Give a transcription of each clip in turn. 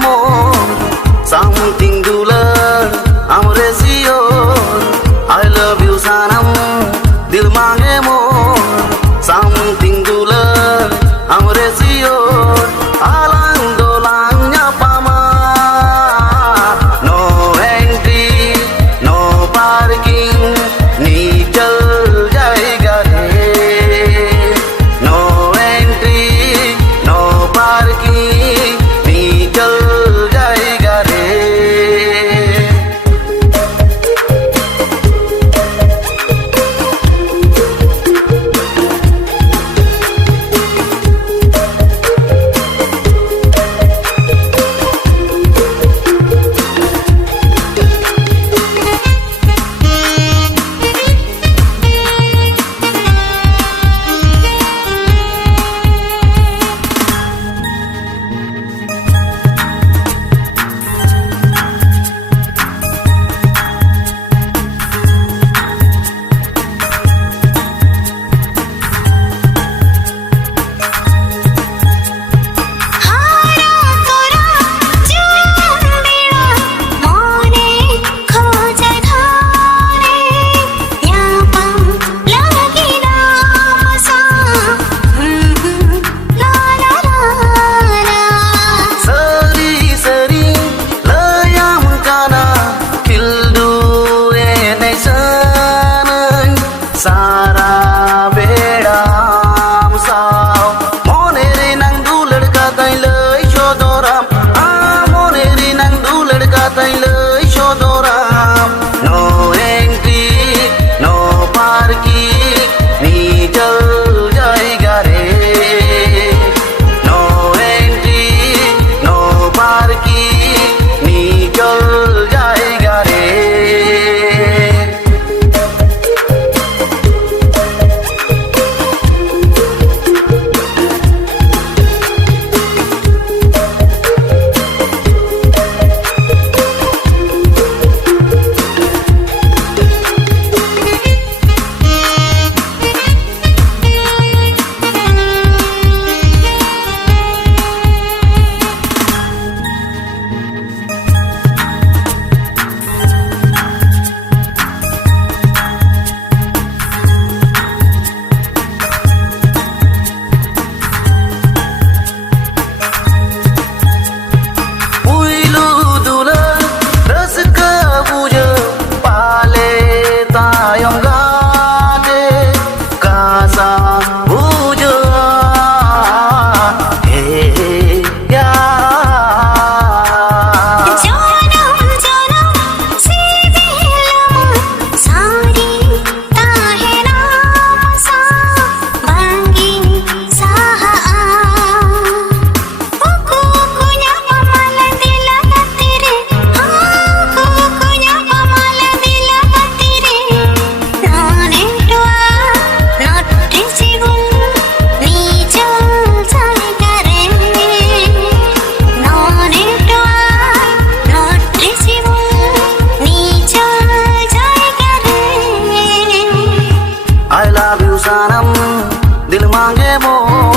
more. Something to learn, I'm resio. I love you sanam, dil mange more. Something to learn, I'm resio. Alang dolangnya pama. No entry, no parking, ni chal jayega re. No entry, no parking, ni chal jayega re. Sara bedam sao mone re nang du ladka tai loi chodoram mone re nang du ladka tai loi chodoram no entry no parking ni chal jayega re no entry no parking ni chal jayega re I love you sanam, dil mange more.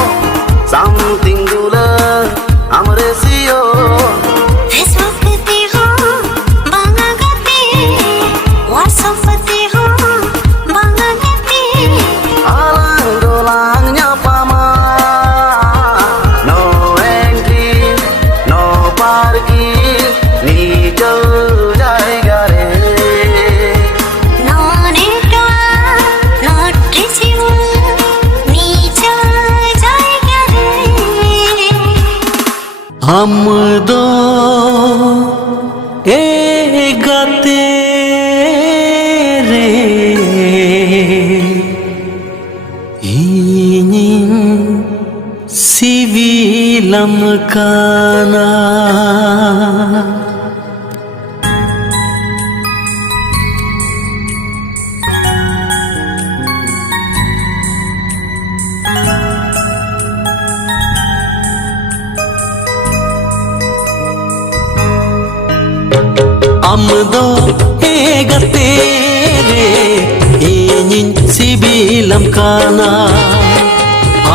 Something to learn, I'm resio. Facebook पे हो बांगा गाते, WhatsApp पे हो बांगा गाते. Alang dolangnya pama. No entry, no parking, ni chal jayega re. No network, not reachable, नीचे जाएगा रे. हम दो एक तेरे ingin sivilam kana Amdo ega tere ingin sibilam kana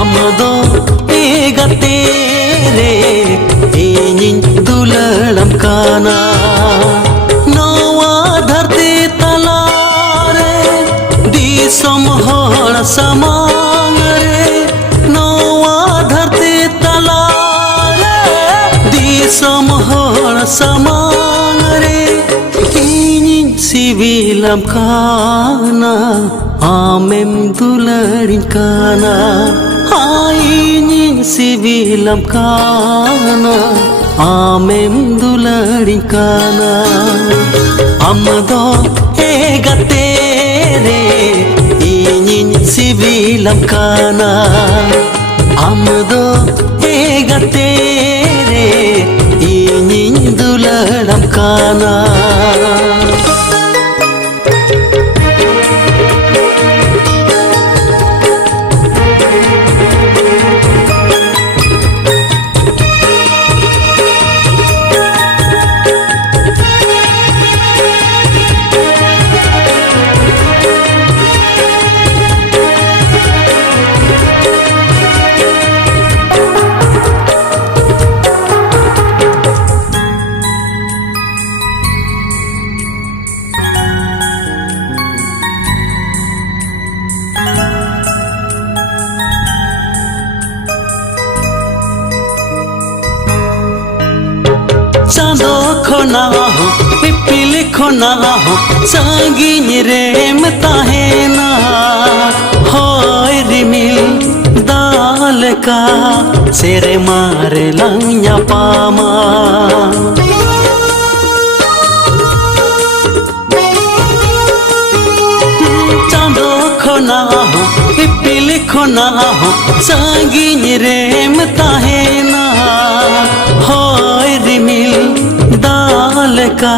Amdo ega tere ingin dula kana nowa dharti talare disom hor samang re nowa dharti talare disom hor samang re inin sibilam kana amem dularin kana inin sibilam kana amem dularin kana amdo egate re inin sibilam kana amdo egate re inin dularam kana Chando खोना हो पिपिल खोना हो सांगिन RAM ताहेना होय रिमिल दाल का सेरे मारे लंया पामा चांदो खोना हो पिपिल खोना हो सांगिन रेम ताहेना होय रिमिल दाल का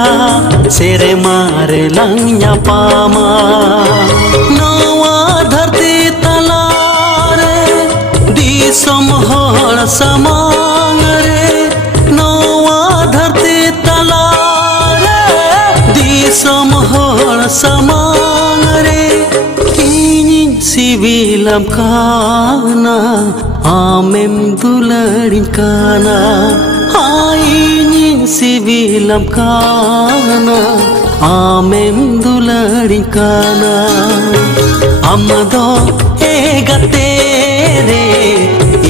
सेरे मारे लंया पामा नवा धरती तलारे दिसम हर समांग रे नवा धरती तलारे दिसम हर समांग रे inin sibilam kana amem dularin kana inin sibilam kana amem dularin kana amdo egate re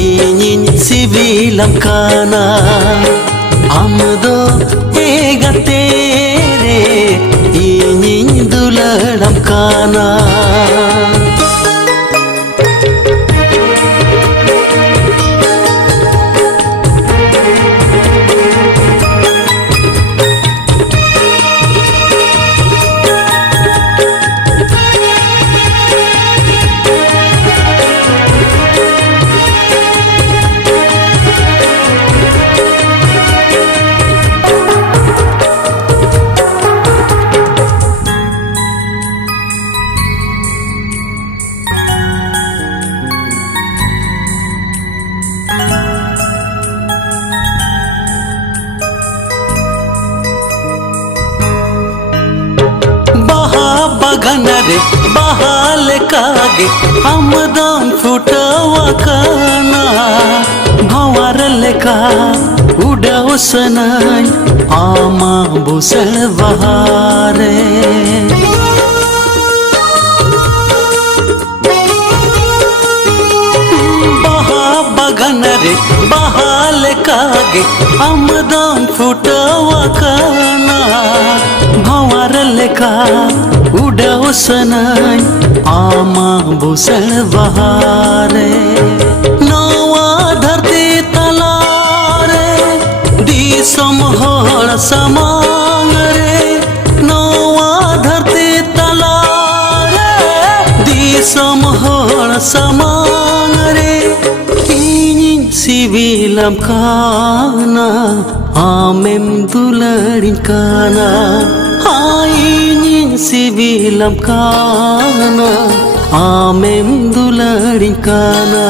inin sibilam kana amdo egate re inin dularam kana ganare bahal kage amdam futawa kana bhawar leka udaw sanai ama busal bahare ganare bahal kage amdam futawa kana bhawar leka udaw sanai ama busal bahare nowa dharti talare disom hor samang re nowa dharti talare disom hor samang re inin sibilam kana amem dularin kana inin sibilam kana amem dularin kana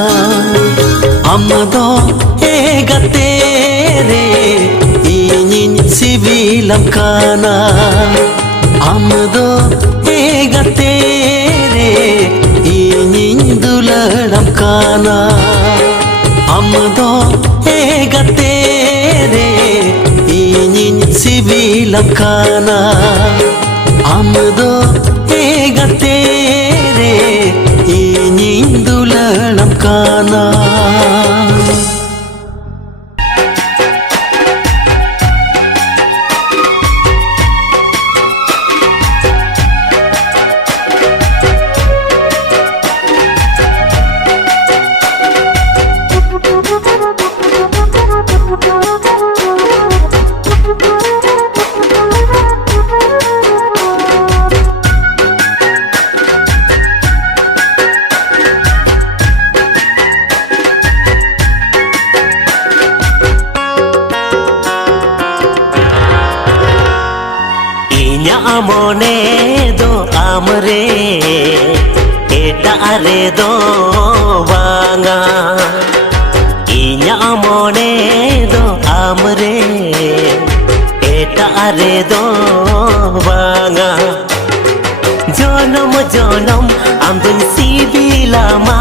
amdo egate re inin sibilam kana amdo egate re inin dularam kana amdo egate re inin सिबिलकाना आमदो एगते रे इनिं दुलारम काना मने दो आमरे एटा रे दो बांगा इन्या मने दो आमरे एटा रे दो बांगा जनम जनम आमदुन सिबिलामा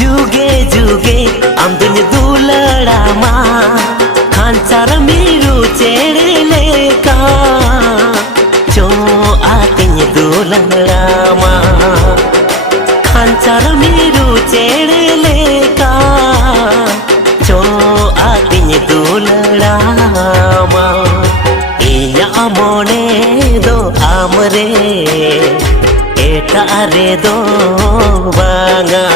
जुगे जुगे आमदुन दुलड़ामा खांचार मिरु चेड़े लेका जो आतिnya दुलड़ामा खांचार मिरु चेड़े लेका जो आतिnya दुलड़ामा इन्या मने दो आमरे एटा रे दो बांगा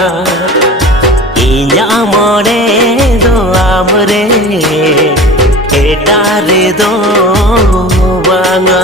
इन्या मने दो आमरे एटा रे दो बांगा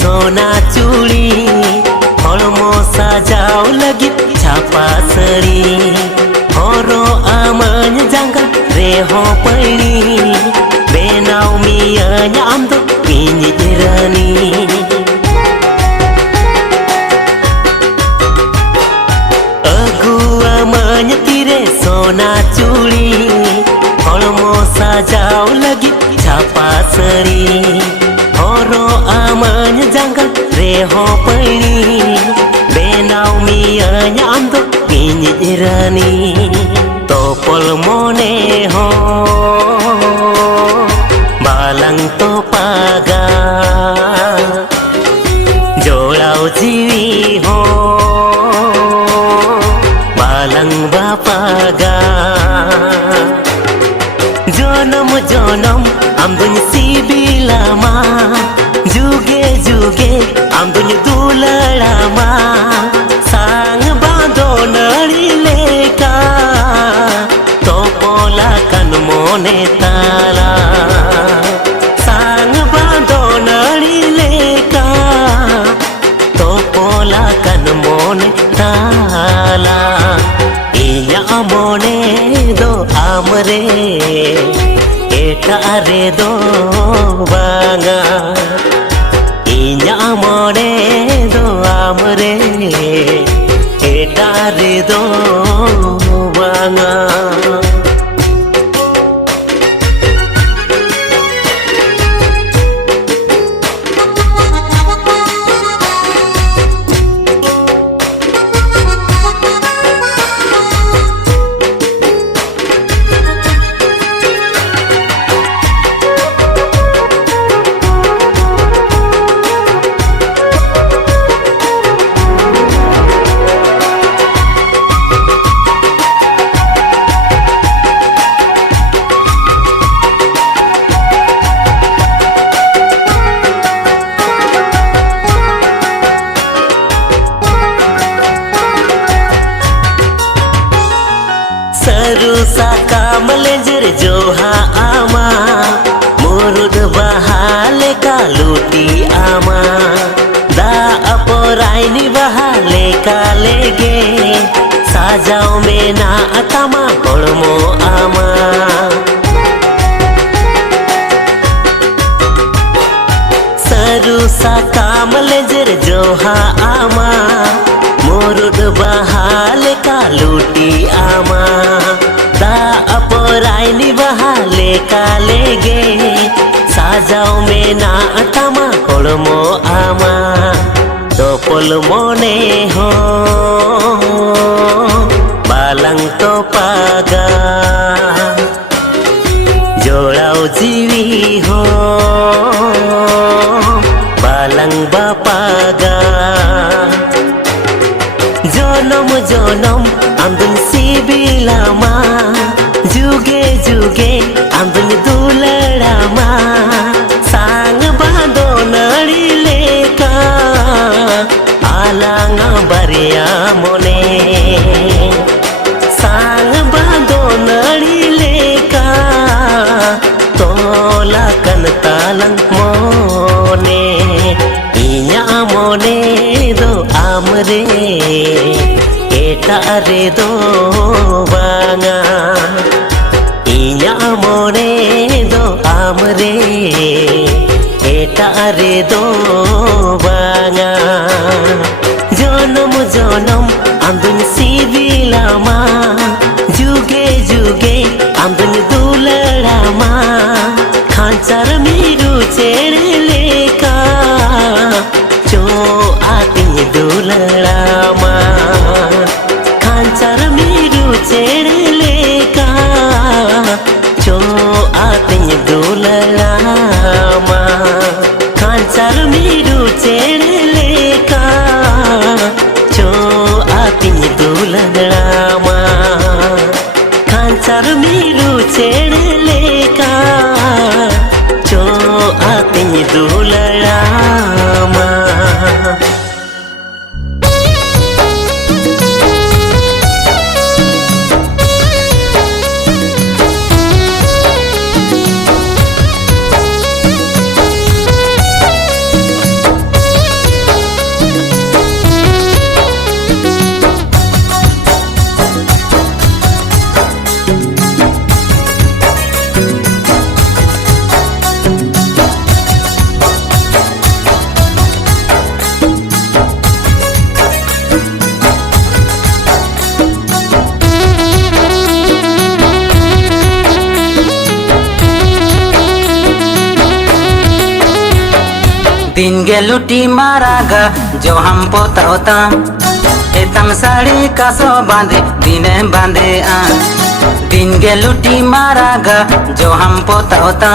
सोना चूड़ी हड़मो साजाव लगी छापा सड़ी हरो आमन जांगा रे हो पड़ी बेनाव मिया आम दो पिंज रानी अगुआ मन तीरे सोना चूड़ी हड़मो साजाव लगी छापा सड़ी हरो आमन जांगा रे हो पड़ी बेनाव मिया आम दो पिंज रानी तोपल मने हो बालंग तो पागा जोड़ाव जीवी हो बालंग बापागा जनम जनम आमदुन सिबिलामा जुगे जुगे आमदुन दुलड़ामा सांग बांधो नड़ी लेका तो पोला कन मोने ताला सांग बांधो नड़ी लेका तो पोला कन मोने ताला इया मोने दो आमरे एटा रे दो बांगा इन्या मने दो आमरे एटा रे दो बांगा साकाम लेजर जोहा आमा मुरुद बहाले का लूटी आमा दा अपराइनी बहाले का लेगे साजाओ में ना अटामा कोड़मो आमा तोपल मोने हो बालंग तो पागा जोड़ाओ जीवी हो बालंग बापागा जोनम जोनम आमदन सिबिलामा जुगे जुगे आमदन दुलड़ामा सांग बांधो नड़ी लेका आलांग बरिया मोने सांग बांधो नड़ी लेका तोला कन तालंग मोने इया मोने दो आमरे एटा रे दो बांगा इया मोने दो आमरे एटा रे दो बांगा जोनम जोनम आमदन सिबिलामा जुगे जुगे आमदन दुलड़ामा खांचार मीरू चेड़े लेका चो आतिन दुलड़ामा खांचार मीरू चेड़े लेका चो आतिन दुलड़ामा खांचार मीरू चेड़े लेका चो आतिन दुलड़ामा खांचार मीरू चेड़े लेका चो आतिन दुलड़ामा दिन गे लुटी मारागा जो हम पोता एतम साड़ी का सो बांधे दिने बांधे आ दिन गे लुटी मारागा जो हम पोता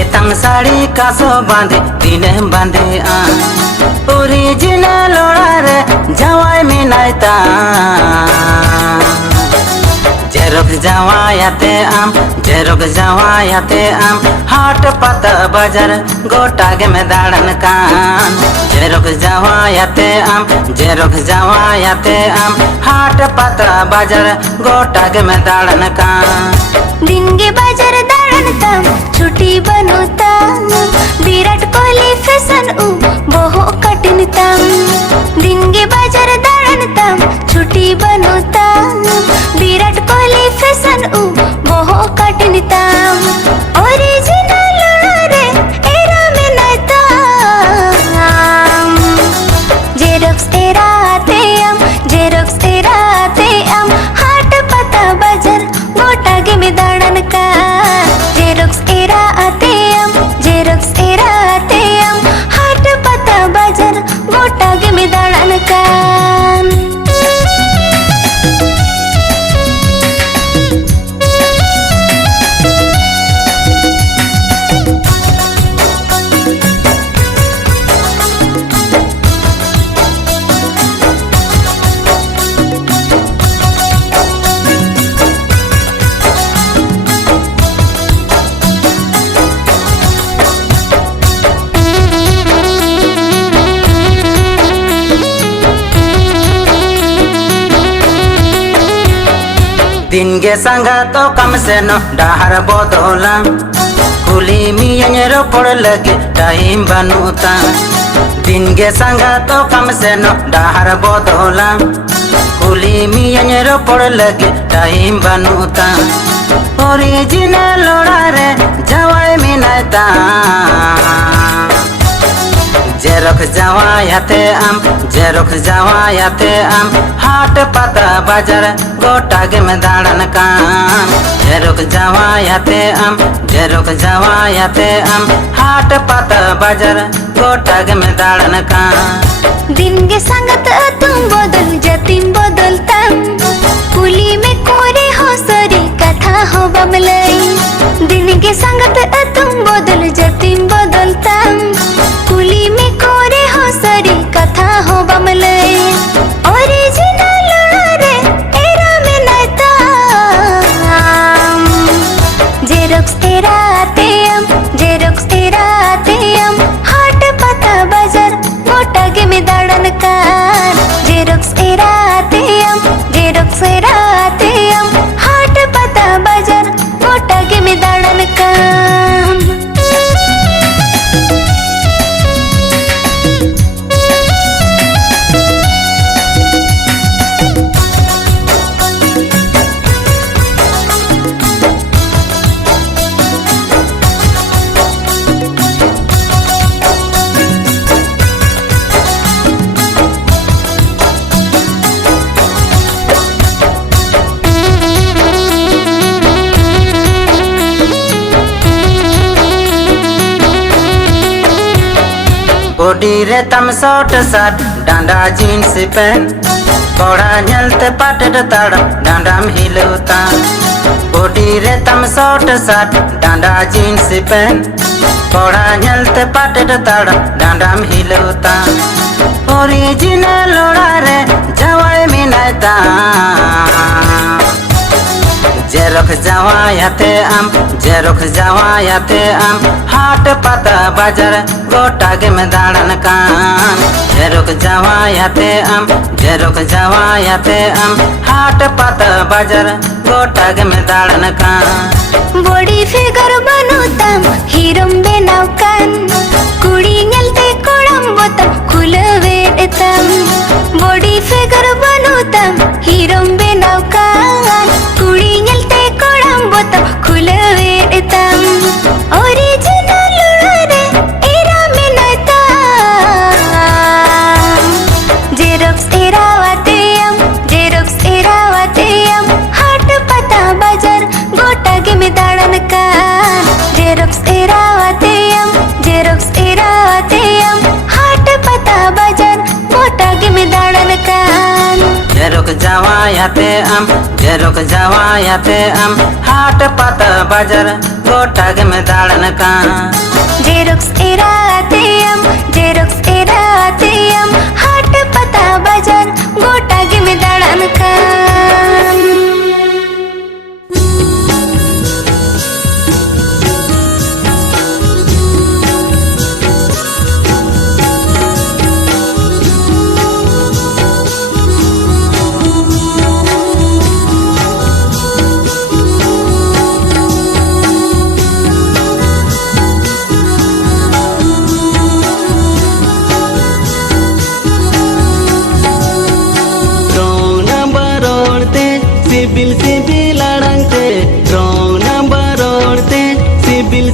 एतम साड़ी का सो बांधे दिने बांधे आ ओरिजिनल लोड़ा रे जवाई में नायता जेरोक्स जवायाते आम हाट पता बाजार गोटा के में दाड़न कान जेरोक्स जवायाते आम हाट पता बाजार गोटा के में दाड़न कान दिन के बाजार दाड़न तम छुट्टी बनोता विराट कोहली फैशन उ बहु कठिन तम दिन के बाजार दाड़न तम छुट्टी बनोता विराट कोहली फैशन उ बहु कठिन तम ओरिजिनल रे एरा में नाता जेरोक्स एरा ते आम हाट पता बाजार गोटा के में दाड़न का जेरोक्स एरा आते आम हाट पता बाजार गोटा के में दाड़न का दिन गे संगा तो कम से न डाहर बोतोला कुली मियरो पड़ लगे टाइम बनूता दिन गे संगा तो कम से न डाहर बोतोला कुली मियरो पड़ लगे टाइम बनूता ओरिजिनल लोड़ा रे जवाई मिनाता जेरख जावायाते आम हाट पाता बाजार गोटा गे में दाड़न कान जेरख जावायाते आम हाट पाता बाजार गोटा गे में दाड़न कान दिन के संगत तुम बदल जतिम बदलतम कुली में कोरे हो सरी कथा हो बमलई दिन के संगत तुम बदल जतिम बदलतम कुली में कोरे हो सरी कथा हो बमलई ओरिजिनल रे एरा में नैताम जेरॉक्स तेरा तेम हाट पता बाजार गोटा गे में दाड़न कान जेरॉक्स तेरा तेम हाट पता बाजार गोटा गे में दाड़न कान बॉडी रे तम शॉर्ट शर्ट डांडा जीन्स पैंट कोड़ा झलते पाटेट ताड़म डांडाम हिलौता बॉडी रे तम शॉर्ट शर्ट डांडा जीन्स पैंट कोड़ा झलते पाटेट ताड़म डांडाम हिलौता ओरिजिनल लोड़ा रे जवाई मिनाता जेरख जावायाते आम हाट पाता बाजार गोटा गे में दाड़न कान जेरख जावायाते आम हाट पाता बाजार गोटा गे में दाड़न कान बॉडी फिगर बनूतम हीरोम बेनाव कान कुड़ी नलते कोड़म बोतम खुलवेतम बॉडी फिगर बनूतम हीरोम बेनाव कान कुड़ी नलते कोड़म बोतम खुलवेतम ओरिजिनल रे एरा में नैताम जेरॉक्स एरावाते आम हाट पता बाजार गोटा गे में दाड़न कान जेरॉक्स एरावाते आम हाट पता बाजार गोटा गे में दाड़न कान जेरख जावायाते आम हाट पाता बाजार गोटा गे में दाड़न कान जेरॉक्स एरावाते आम हाट पता बाजार गोटा गे में दाड़न कान सिबिल अड़ंगते रंग नंबर ओढ़ते सिबिल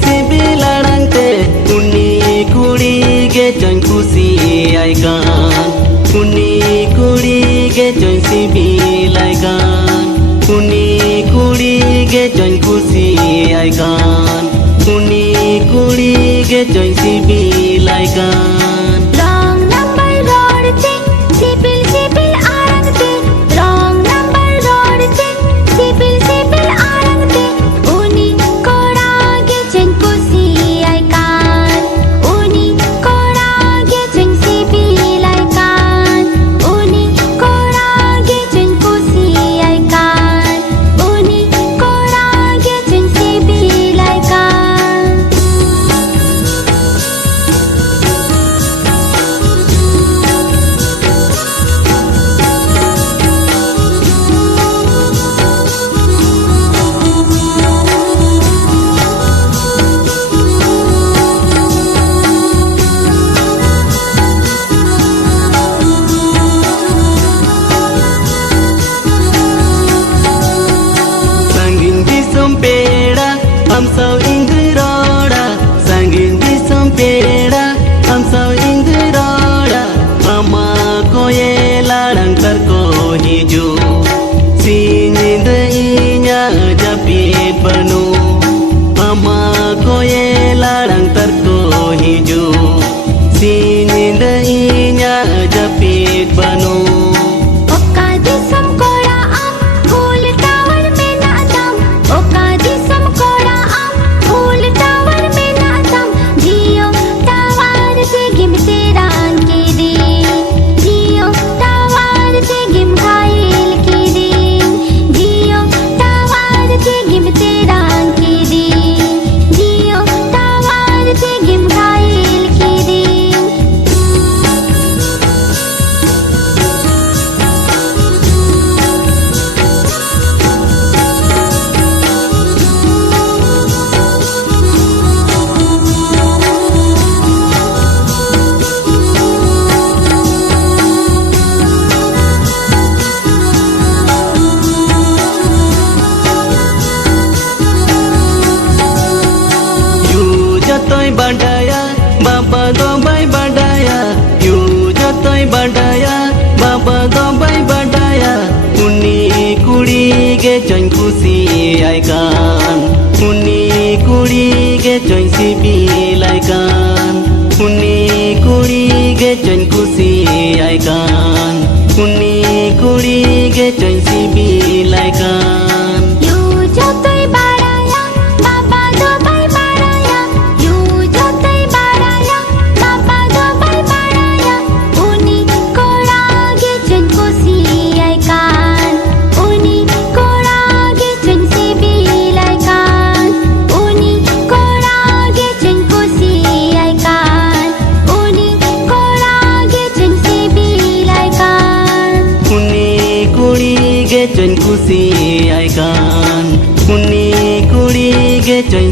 अड़ंगते उन्नी कुड़ी गे चों खुशी आइगान उन्नी कुड़ी गे चों सिबिल आइगान उन्नी कुड़ी गे चों खुशी आइगान उन्नी कुड़ी गे चों सिबिल आइगान रंग नंबर रोड़ते सिबिल आड़ंगते रंग नंबर रोड़ते सिबिल आड़ंगते उनी कोड़ा गे चों खुशी आइगान उनी कोड़ा गे चों सिबिल आइगान उनी कोड़ा गे चों खुशी आइगान उनी कोड़ा गे चों CIBIL आइगान larang terkohiju Sinida inya japit banu Oka disam kola am Phul tawar mein natam Oka disam kola am Phul tawar mein natam Jiyo tawar se gimte rang ki din Jiyo tawar se gim khail ki din Jiyo tawar se gimte rang ki din Jiyo tawar se gim khail ki din You jatoy badaya Baba dobai badaya You jatoy badaya Baba dobai badaya Uni kuri ge join kusi aikan Uni kuri ge join sibil aikan Uni kuri ge join kusi aikan Uni kuri ge join sibil aikan You jatoy badaya Baba dobai badaya You jatoy badaya Baba dobai badaya Uni kola ge chen kusi aikan Uni kola ge chen sibil aikan Uni kola ge chen kusi aikan Uni kola ge chen sibil aikan Uni kuri ge join kusi aikan Uni kuri ge join